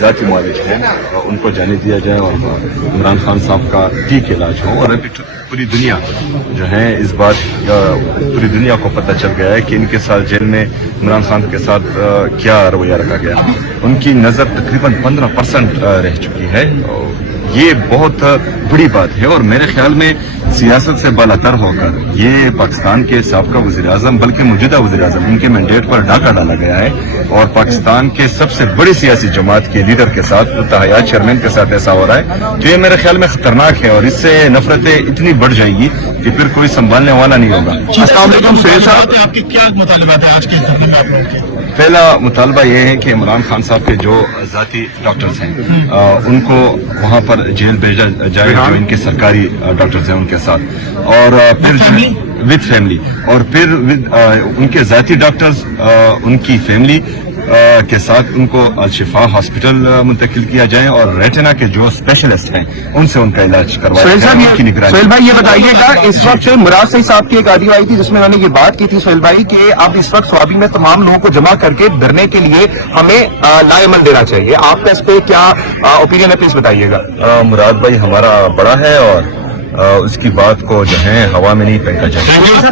ذاتی معالج ہیں ان کو جانے دیا جائے اور عمران خان صاحب کا ٹھیک علاج ہو. اور ابھی پوری دنیا جو ہے اس بات پوری دنیا کو پتہ چل گیا ہے کہ ان کے ساتھ جیل میں عمران خان کے ساتھ کیا رویہ رکھا گیا. ان کی نظر تقریباً 15% رہ چکی ہے. یہ بہت بڑی بات ہے اور میرے خیال میں سیاست سے بالاتر ہو کر یہ پاکستان کے سابقہ وزیر اعظم بلکہ موجودہ وزیر اعظم ان کے مینڈیٹ پر ڈاکہ ڈالا گیا ہے اور پاکستان کے سب سے بڑی سیاسی جماعت کے لیڈر کے ساتھ تحیات چیئرمین کے ساتھ ایسا ہو رہا ہے. تو یہ میرے خیال میں خطرناک ہے اور اس سے نفرتیں اتنی بڑھ جائیں گی کہ پھر کوئی سنبھالنے والا نہیں ہوگا. السلام علیکم سہیل صاحب, آپ کی کیا مطالبات ہیں آج کی؟ پہلا مطالبہ یہ ہے کہ عمران خان صاحب کے جو ذاتی ڈاکٹرز ہیں ان کو وہاں پر جیل بھیجا جائے جو ان کے سرکاری ڈاکٹرز ہیں ان کے ساتھ, اور پھر وتھ فیملی, اور پھر ان کے ذاتی ڈاکٹرز ان کی فیملی کے ساتھ ان کو الشفا ہاسپٹل منتقل کیا جائے اور ریٹنا کے جو اسپیشلسٹ ہیں ان سے ان کا علاج کروایا جائے. سہیل بھائی یہ بتائیے گا, اس وقت مراد صحیح صاحب کی ایک آڈیو آئی تھی جس میں انہوں نے یہ بات کی تھی سہیل بھائی کہ اب اس وقت سوابی میں تمام لوگوں کو جمع کر کے دھرنے کے لیے ہمیں لائے عمل دینا چاہیے. آپ کا اس پہ کیا اوپینین ہے, پلیز بتائیے گا. مراد بھائی ہمارا بڑا ہے اور اس کی بات کو جو ہے ہوا میں نہیں پھینکا جائے.